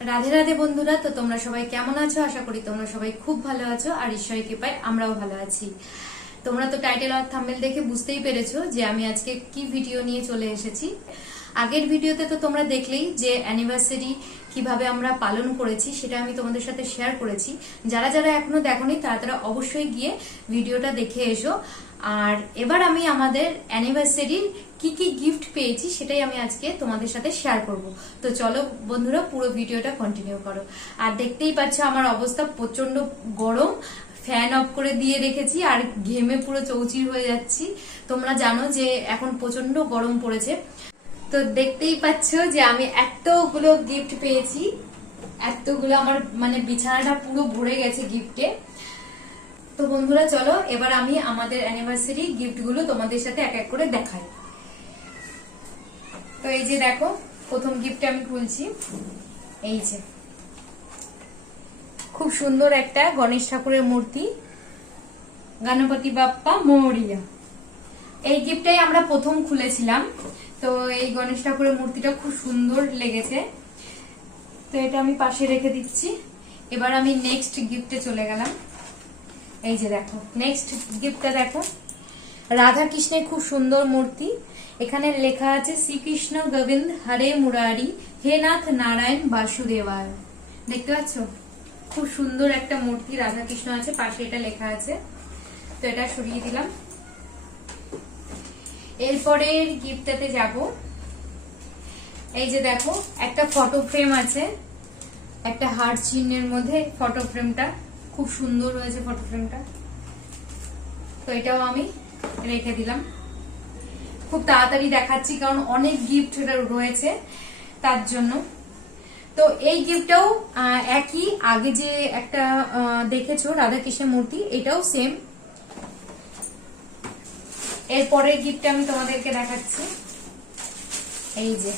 রাধে রাধে বন্ধুরা, তো তোমরা সবাই কেমন আছো? আশা করি তোমরা সবাই খুব ভালো আছো আর ঈশ্বরের কৃপায় আমরাও ভালো আছি। তোমরা তো টাইটেল আর থাম্বনেল দেখে বুঝতেই পেরেছো যে আমি আজকে কি ভিডিও নিয়ে চলে এসেছি। আগের ভিডিওতে তো তোমরা দেখলেই যে অ্যানিভার্সারি কিভাবে আমরা পালন করেছি সেটা আমি তোমাদের সাথে শেয়ার করেছি। যারা যারা এখনো দেখোনি তারা অবশ্যই গিয়ে ভিডিওটা দেখে এসো। আর এবার আমি আমাদের অ্যানিভার্সারির কি কি গিফট পেয়েছি সেটাই আমি আজকে তোমাদের সাথে শেয়ার করব। তো চলো বন্ধুরা, পুরো ভিডিওটা কন্টিনিউ করো। আর দেখতেই পাচ্ছ আমার অবস্থা প্রচন্ড গরম, ফ্যান অফ করে দিয়ে রেখেছি আর ঘেমে পুরো চৌচির হয়ে যাচ্ছি। তোমরা জানো যে এখন প্রচন্ড গরম পড়েছে। তো দেখতেই পাচ্ছ যে আমি এতগুলো গিফট পেয়েছি, এতগুলো আমার মানে বিছানাটা পুরো ভরে গেছে গিফটে। তো বন্ধুরা চলো এবার আমি আমাদের অ্যানিভার্সারি গিফট গুলো তোমাদের সাথে এক এক করে দেখাই। তো এই যে দেখো, প্রথম গিফট আমি খুলছি। এই যে খুব সুন্দর একটা গণেশ ঠাকুরের মূর্তি, গণপতি বাপ্পা মোরিয়া। এই গিফটটাই আমরা প্রথম খুলেছিলাম। তো এই গণেশ ঠাকুরের মূর্তিটা খুব সুন্দর লেগেছে, তো এটা আমি পাশে রেখে দিচ্ছি। এবার আমি নেক্সট গিফটে চলে গেলাম। এই যে দেখো নেক্সট গিফটটা দেখো, রাধা কৃষ্ণের খুব সুন্দর মূর্তি। এখানে লেখা আছে শ্রীকৃষ্ণ গোবিন্দ হরে মুরারি হে নাথ নারায়ণ বাসুদেবায়। দেখতে পাচ্ছ খুব সুন্দর একটা মূর্তি, রাধা কৃষ্ণ আছে, পাশে এটা লেখা আছে। তো এটা সরিয়ে দিলাম। এরপরে গিফটটাতে যাব। এই যে দেখো একটা ফটো ফ্রেম আছে, একটা হার্ট চিহ্নের মধ্যে ফটো ফ্রেমটা খুব সুন্দর হয়েছে ফটো ফ্রেমটা। তো এটাও আমি রেখে দিলাম। খুব তাড়াতাড়ি দেখাচ্ছি কারণ অনেক গিফট রয়েছে তার জন্য। তো এই গিফটটাও একই, আগে যে একটা দেখেছো রাধাকৃষ্ণের মূর্তি, এটাও সেম। এরপরের গিফট আমি তোমাদেরকে দেখাচ্ছি। এই যে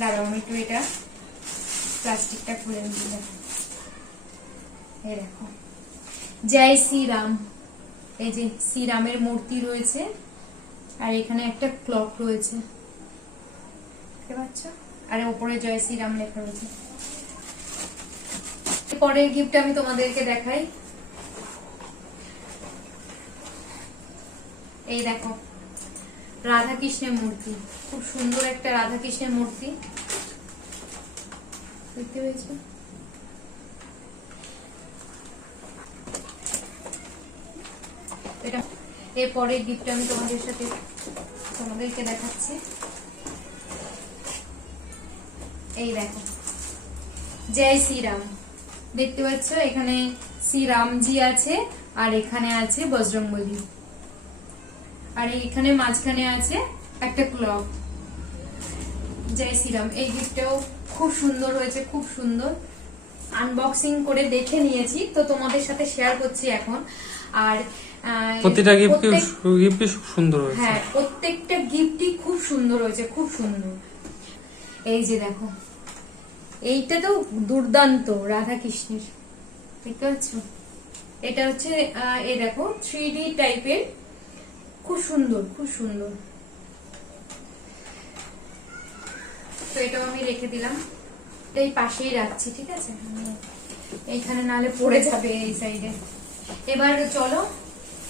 দাঁড়াও আমি একটু এটা প্লাস্টিকটা খুলে দিলাম। এই দেখো জয় শ্রীরাম, এই যে শ্রীরামের মূর্তি রয়েছে আর এখানে একটা ক্লক রয়েছে, দেখতে পাচ্ছ? আর উপরে জয় শ্রীরাম লেখা রয়েছে। পরের গিফট আমি তোমাদেরকে দেখাই। এই দেখো রাধা কৃষ্ণের মূর্তি, খুব সুন্দর একটা রাধা কৃষ্ণের মূর্তি, দেখতে পেয়েছো? এটা এরপরে গিফট আমি তোমাদেরকে দেখাচ্ছি। এই দেখো জয় শ্রীরাম, দেখতে পাচ্ছ? এখানে শ্রীরামজি আছে আর এখানে আছে বজরংবলী, আর এখানে মাঝখানে আছে একটা ক্লক। জয় শ্রীরাম। এই গিফটটাও খুব সুন্দর হয়েছে, খুব সুন্দর। আনবক্সিং করে দেখে নিয়েছি, তো তোমাদের সাথে শেয়ার করছি এখন। আর প্রতিটা গিফটই খুব সুন্দর হয়েছে। হ্যাঁ, প্রত্যেকটা গিফটই খুব সুন্দর হয়েছে, খুব সুন্দর। এই যে দেখো এইটা তো দুর্দান্ত রাধা কৃষ্ণের, দেখতে পাচ্ছ? এটা হচ্ছে এই দেখো 3D টাইপের, খুব সুন্দর, খুব সুন্দর। তো এটাও আমি রেখে দিলাম, এই পাশেই রাখছি, ঠিক আছে? এইখানে নালে পড়ে যাবে এই সাইডে। এবার চলো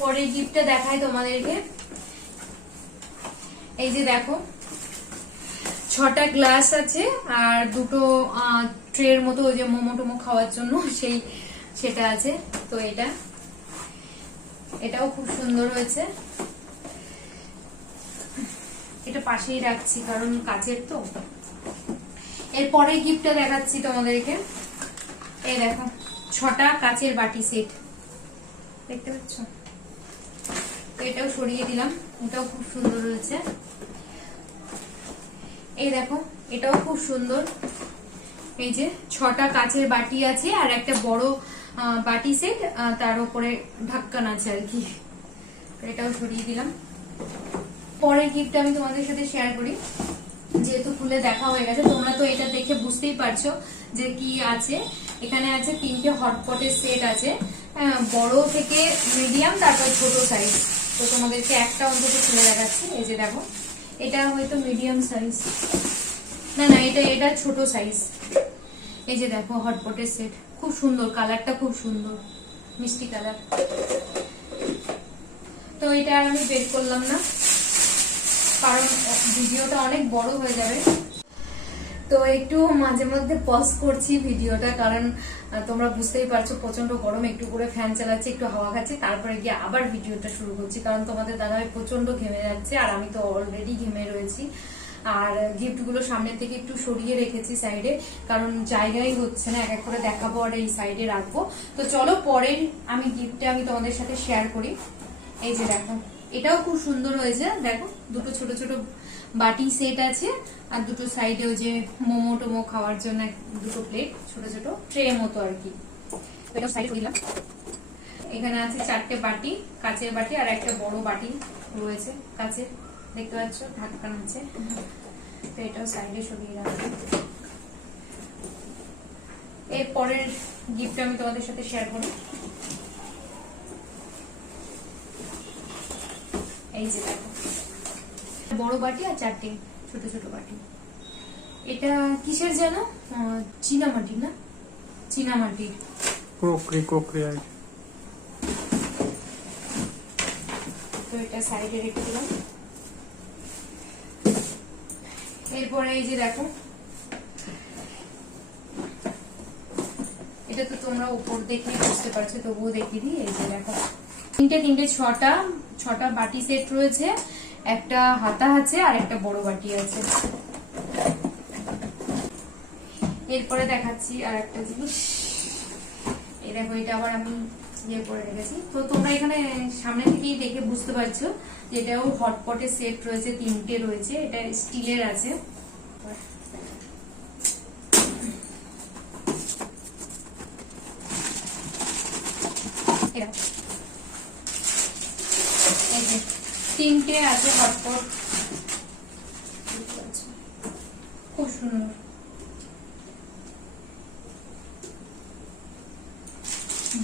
পরের গিফটটা দেখাই তোমাদেরকে। এই যে দেখো 6টা গ্লাস আছে আর দুটো ট্রের মতো, ওই যে মোমো টোমো খাওয়ার জন্য সেটা আছে। তো এটাও খুব সুন্দর হয়েছে। এটা পাশেই রাখছি কারণ কাচের তো। এরপরে গিফটটা দেখাচ্ছি তোমাদেরকে। এই দেখো 6টা কাচের বাটি সেট, দেখতে পাচ্ছ? তো এটাও সরিয়ে দিলাম, এটাও খুব সুন্দর হয়েছে। এই দেখো এটাও খুব সুন্দর। এই যে 6টা কাচের বাটি আছে আর একটা বড় বাটি সেট, তার উপরে ঢাক্কান আছে আর কি। এটাও সরিয়ে দিলাম। পরের গিফট আমি তোমাদের সাথে শেয়ার করি, যেহেতু খুলে দেখা হয়ে গেছে। তোমরা তো এটা দেখে বুঝতেই পারছো যে কি আছে। এখানে আছে 3টে হটপটের সেট আছে, বড় থেকে মিডিয়াম তারপর ছোট সাইজ। তো তোমাদেরকে একটা অন্তত খুলে দেখাচ্ছি। এই যে দেখো এটা হয়তো মিডিয়াম সাইজ, না এটা ছোট সাইজ। এই যে দেখো হটপটের সেট, খুব সুন্দর, কালারটা খুব সুন্দর, মিষ্টি কালার। তো এটা আর আমি বের করলাম না, কারণ ভিডিওটা অনেক বড় হয়ে যাবে। তো একটু মাঝে মধ্যে পজ করছি ভিডিওটা, কারণ তোমরা বুঝতেই পারছো প্রচন্ড গরম, একটু করে ফ্যান চালাচ্ছি, একটু হাওয়া খাচ্ছি, তারপরে গিয়ে আবার ভিডিওটা শুরু করছি, কারণ তোমাদের দাদাভাই প্রচন্ড ঘেমে যাচ্ছে আর আমি তো অলরেডি ঘেমে রয়েছি। আর গিফট গুলো সামনে থেকে একটু সরিয়ে রেখেছি সাইডে, কারণ জায়গাই হচ্ছে না, এক এক করে দেখাবো আর এই সাইডে রাখবো। তো চলো পরের আমি গিফটটা আমি তোমাদের সাথে শেয়ার করি। এই যে দেখো, এটাও খুব সুন্দর হয়েছে, দেখো দুটো ছোট ছোট বাটি সেট আছে, আর দুটো সাইডে ওই যে মোমো টোমো খাওয়ার জন্য দুটো প্লেট, ছোট ছোট ট্রে মতো আর কি। এটা সাইড দিলাম। এখানে আছে 4টে বাটি, কাচের বাটি, আর একটা বড় বাটি রয়েছে কাচের, দেখতে পাচ্ছ ঢাকনা আছে। তো এটাও সাইডে সরিয়ে রাখলাম। এরপরের গিফট আমি তোমাদের সাথে শেয়ার করি। এই যে দেখো, বড় বাটি আর 4টে ছোট ছোট বাটি। এটা কিসের যেন, চীনামাটি না, চীনামাটির ক্রোকরি আর তো এটা সাইডে রেখে দিলাম। এরপরে এই যে দেখো, এটা তো তোমরা উপর দেখে বুঝতে পারছো, তবুও দেখিয়ে দিই। এই যে দেখো, তিনটে ছটা বাটি সেট রয়েছে, একটা হাতা আছে আর একটা বড় বাটি আছে। এরপরে দেখাচ্ছি আর একটা জিনিস, এই দেখো, এটা আবার আমি ইয়ে করে রেখেছি। তো তোমরা এখানে সামনে থেকেই দেখে বুঝতে পারছো যে এটাও হটপটের সেট রয়েছে, 3টে রয়েছে, এটা স্টিলের আছে। এই যে 3টে আছে হটপট, খুব সুন্দর।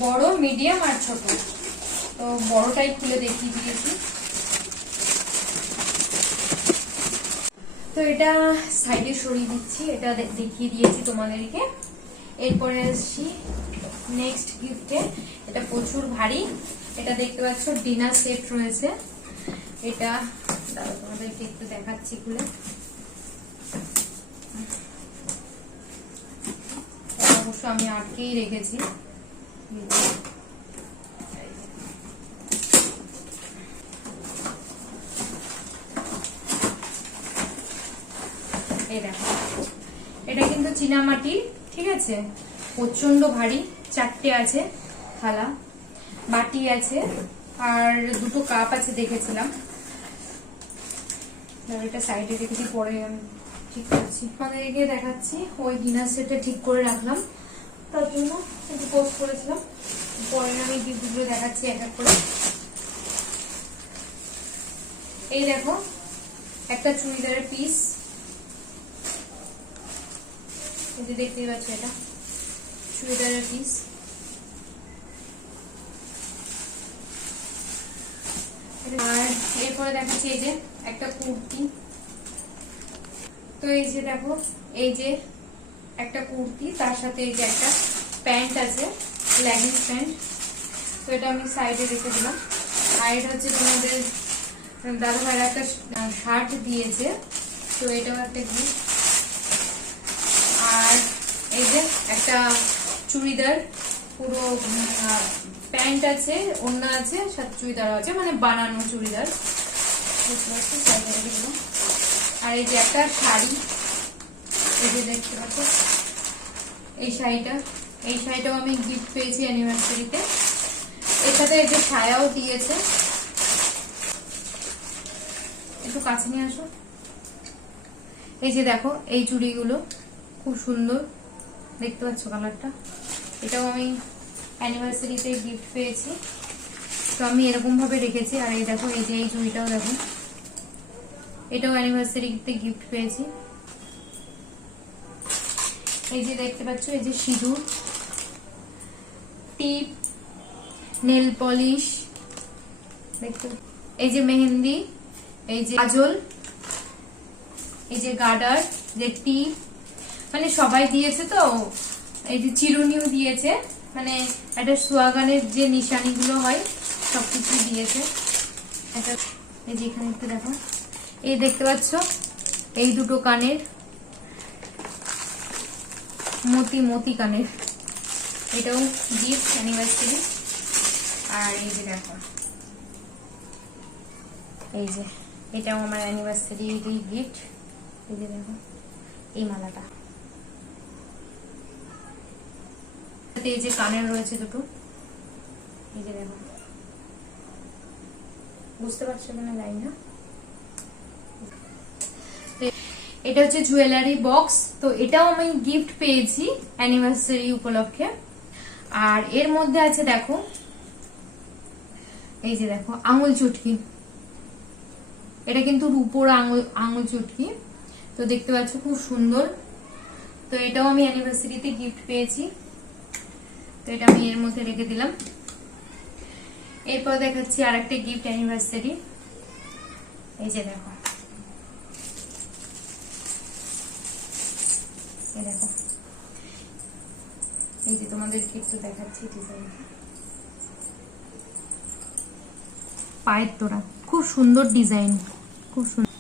বড়, মিডিয়াম আর ছোট, তো বড়টাই খুলে দেখিয়ে দিয়েছি। তো এটা সাইডে সরিয়ে দিচ্ছি, এটা দেখিয়ে দিয়েছি তোমাদেরকে। এরপরে আসছি নেক্সট গিফটে। এটা প্রচুর ভারী, এটা দেখতে পাচ্ছ ডিনার সেট রয়েছে। এটা দাঁড়াও তোমাদেরকে একটু দেখাচ্ছি খুলে। অবশ্য আমি আটকেই রেখেছি। এই দেখো, এটা কিন্তু চীনামাটি, ঠিক আছে, প্রচন্ড ভারী। 4টে আছে থালা, বাটি আছে, আর দুটো কাপ আছে দেখেছিলাম। এটা সাইডে রেখেছি, পরে আমি ঠিক করছি। আমাদেরকে দেখাচ্ছি, ওই ডিনার সেটে ঠিক করে রাখলাম, তার জন্য একটু পোস্ট করেছিলাম। পরে আমি গিফটগুলো দেখাচ্ছি এক এক করে। এই দেখো, একটা চুড়িদারের পিস, এই যে দেখতেই পাচ্ছ, এটা চুড়িদারের পিস। আর এরপরে দেখাচ্ছি এই যে একটা কুর্তি। তো এই যে দেখো, এই যে একটা কুর্তি, তার সাথে এই যে একটা প্যান্ট আছে, লেগিংস প্যান্ট। তো এটা আমি সাইডে রেখে দিলাম। আর এটা হচ্ছে তোমাদের দাদা ভাইয়ের একটা শার্ট দিয়েছে, তো এটাও একটা গিফট। আর এই যে একটা চুড়িদার, পুরো প্যান্ট আছে, ওড়না আছে, সাথে চুড়িদার আছে, মানে বানানো চুড়িদার। আর এই যে একটা শাড়ি, এই যে দেখতে পাচ্ছ এই শাড়িটাও আমি গিফট পেয়েছি অ্যানিভার্সারিতে। এর সাথে এই যে ছায়াও দিয়েছে। একটু কাছে নিয়ে আসো। এই যে দেখো, এই চুড়িগুলো খুব সুন্দর, দেখতে পাচ্ছ কালারটা। এটাও আমি অ্যানিভার্সারিতে গিফট পেয়েছি, তো আমি এরকম ভাবে রেখেছি। আর এই দেখো, এই যে এই চুড়িটাও দেখো, এটাও অ্যানিভার্সারিতে গিফট পেয়েছি। এই যে দেখতে পাচ্ছ, এই যে সিঁদুর, টিপ, নেল পলিশ, দেখতে, এই যে মেহেন্দি, এই যে কাজল, এই যে গার্ডার, যে টিপ, মানে সবাই দিয়েছে তো, এই যে চিরুনিও দিয়েছে, মানে একটা সোয়াগানের যে নিশানিগুলো হয় সবকিছু দিয়েছে। একটা এই যে এখানে একটু দেখো, এই দেখতে পাচ্ছ এই দুটো কানের মতি কানের, এটাও গিফট অ্যানিভার্সারি। আর এই যে দেখো, এই যে এটাও আমার অ্যানিভার্সারি গিফট। এই যে দেখো এই মালাটা, এই যে কানের রয়েছে দুটো, এই যে দেখো, বুঝতে পারছো কিনা জানি না। এটা হচ্ছে জুয়েলারি বক্স, তো এটাও আমি গিফট পেয়েছি অ্যানিভার্সারি উপলক্ষে। আর এর মধ্যে আছে দেখো, এই যে দেখো আঙুল চুটকি, এটা কিন্তু রূপোর আঙুল চুটকি, তো দেখতে পাচ্ছ খুব সুন্দর। তো এটাও আমি অ্যানিভার্সারিতে গিফট পেয়েছি, তো এটা আমি এর মধ্যে রেখে দিলাম। এরপর দেখাচ্ছি আর একটা গিফট অ্যানিভার্সারি। এই যে দেখো, এই দেখো, এই যে তোমাদেরকে একটু দেখাচ্ছি ডিজাইন, পায়ের তোড়া, খুব সুন্দর ডিজাইন, খুব সুন্দর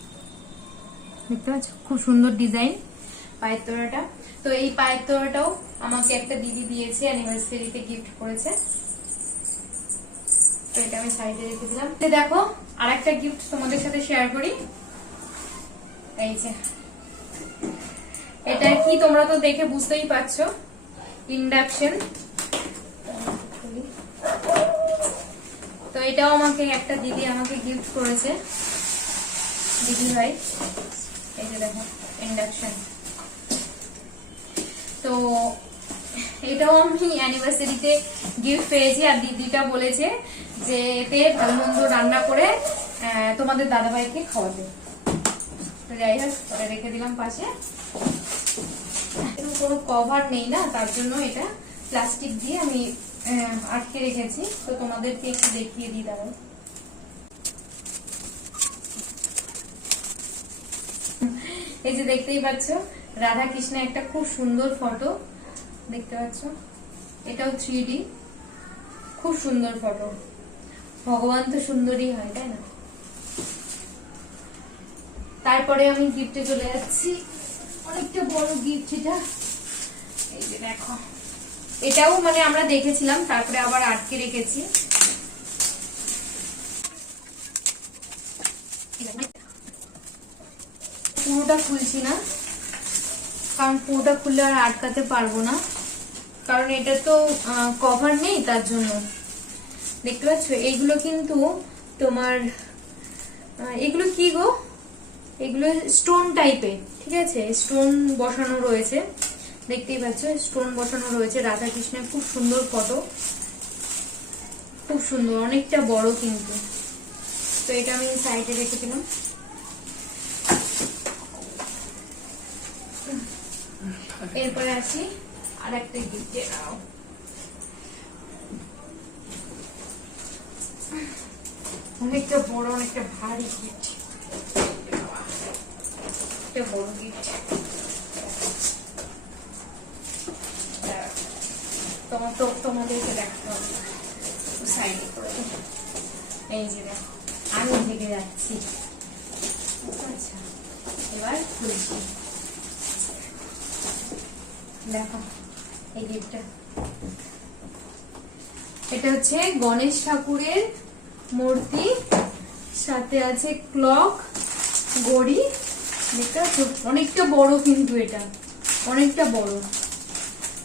দেখতে পাচ্ছ, খুব সুন্দর ডিজাইন পায়ের তোড়াটা। তো এই পায়ের তোড়াটাও আমাকে একটা দিদি দিয়েছে, অ্যানিভার্সারিতে গিফট করেছে, তো এটা আমি সাইডে রেখে দিলাম। দেখো আর একটা গিফট তোমাদের সাথে শেয়ার করি। এই যে এটা কি, তোমরা তো দেখে বুঝতেই পারছো, ইন্ডাকশন। তো এটাও আমাকে একটা দিদি আমাকে গিফট করেছে, দিদি ভাই। এই যে দেখো ইন্ডাকশন, তো এটাও আমি অ্যানিভার্সারিতে গিফট পেয়েছি। আর দিদিটা বলেছে যে এতে ভালো মন্দ রান্না করে তোমাদের দাদাভাইকে খাওয়াবে। তো যাই হোক, ওটা রেখে দিলাম পাশে। কোনো কভার নেই না, তার জন্য এটা প্লাস্টিক দিয়ে আমি আটকে রেখেছি। তো তোমাদেরকে একটু দেখিয়ে দিই দাঁড়াও। এই যে দেখতেই পাচ্ছ রাধা কৃষ্ণের একটা খুব সুন্দর ফটো দেখতে পাচ্ছ, এটাও 3D, খুব সুন্দর ফটো। ভগবান তো সুন্দরই হয়, তাই না? তারপরে আমি গিফটে চলে যাচ্ছি, অনেকটা বড় গিফট এটা। এই যে দেখো, এটাও মানে আমরা দেখেছিলাম, তারপরে আবার আটকে রেখেছি। পুরোটা খুলছি না, কারণ পুরোটা খুললে আর আটকাতে পারবো না, কারণ এটা তো কভার নেই, তার জন্য। দেখতে পাচ্ছ এইগুলো কিন্তু তোমার, এগুলো কি গো, এগুলো স্টোন টাইপের, ঠিক আছে, স্টোন বসানো রয়েছে, দেখতেই পাচ্ছ স্টোন বসানো রয়েছে। রাধা কৃষ্ণের খুব সুন্দর ফটো, খুব সুন্দর, অনেকটা বড় কিন্তু। তো এটা আমি সাইডে রেখে দিলাম। এরপরে আসি আর একটা গিফটে, অনেকটা বড়, অনেকটা ভারী গিফট, একটা বড় গিফট। তোমাদেরকে দেখতে হবে, সাইডে করে। এই যে দেখো আমি থেকে যাচ্ছি, আচ্ছা এবার খুলছি। দেখো এই গিফটটা, এটা হচ্ছে গণেশ ঠাকুরের মূর্তি, সাথে আছে ক্লক, ঘড়ি, দেখতে পাচ্ছ অনেকটা বড় কিন্তু, এটা অনেকটা বড়।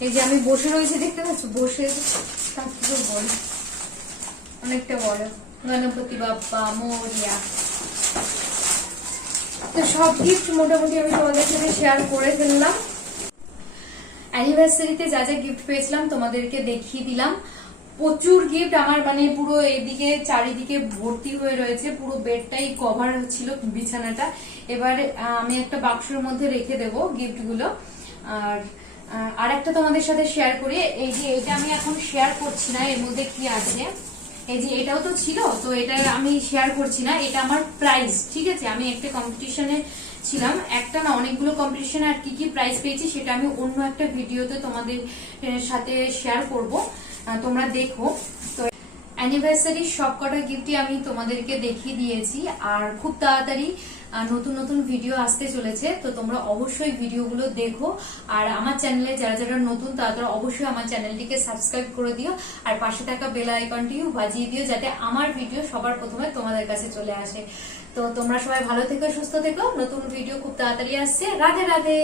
এই যে আমি বসে রয়েছে দেখতে পাচ্ছ, বসে তার থেকে বড়, অনেকটা বড়। গণপতি বাপ্পা মোরিয়া। তো সব গিফট মোটামুটি আমি তোমাদের সাথে শেয়ার করে ফেললাম। অ্যানিভার্সারিতে যা যা গিফট পেয়েছিলাম তোমাদেরকে দেখিয়ে দিলাম। প্রচুর গিফট আমার, মানে পুরো এদিকে চারিদিকে ভর্তি হয়ে রয়েছে, পুরো বেডটাই কভার ছিল বিছানাটা। এবার আমি একটা বাক্সের মধ্যে রেখে দেবো গিফট গুলো। আর একটা তোমাদের সাথে শেয়ার করি, এই যে এটা আমি এখন শেয়ার করছি না এর মধ্যে কি আছে। এই যে এটাও তো ছিল, তো এটা আমি শেয়ার করছি না, এটা আমার প্রাইজ, ঠিক আছে। আমি একটা কম্পিটিশনে ছিলাম, একটা না অনেকগুলো কম্পিটিশন আর কি কি প্রাইজ পেয়েছি সেটা আমি অন্য একটা ভিডিওতে তোমাদের সাথে শেয়ার করব, তোমরা দেখো। তো অ্যানিভার্সারির সবকটা গিফটই আমি তোমাদেরকে দেখিয়ে দিয়েছি, আর খুব তাড়াতাড়ি নতুন নতুন ভিডিও আসতে চলেছে, তো তোমরা অবশ্যই ভিডিওগুলো দেখো। আর আমার চ্যানেলে যারা যারা নতুন তারা অবশ্যই আমার চ্যানেলটিকে সাবস্ক্রাইব করে দিও, আর পাশে থাকা বেল আইকনটিও বাজিয়ে দিও যাতে আমার ভিডিও সবার প্রথমে তোমাদের কাছে চলে আসে। তো তোমরা সবাই ভালো থেকো, সুস্থ থেকো, নতুন ভিডিও খুব তাড়াতাড়ি আসছে। রাধে রাধে।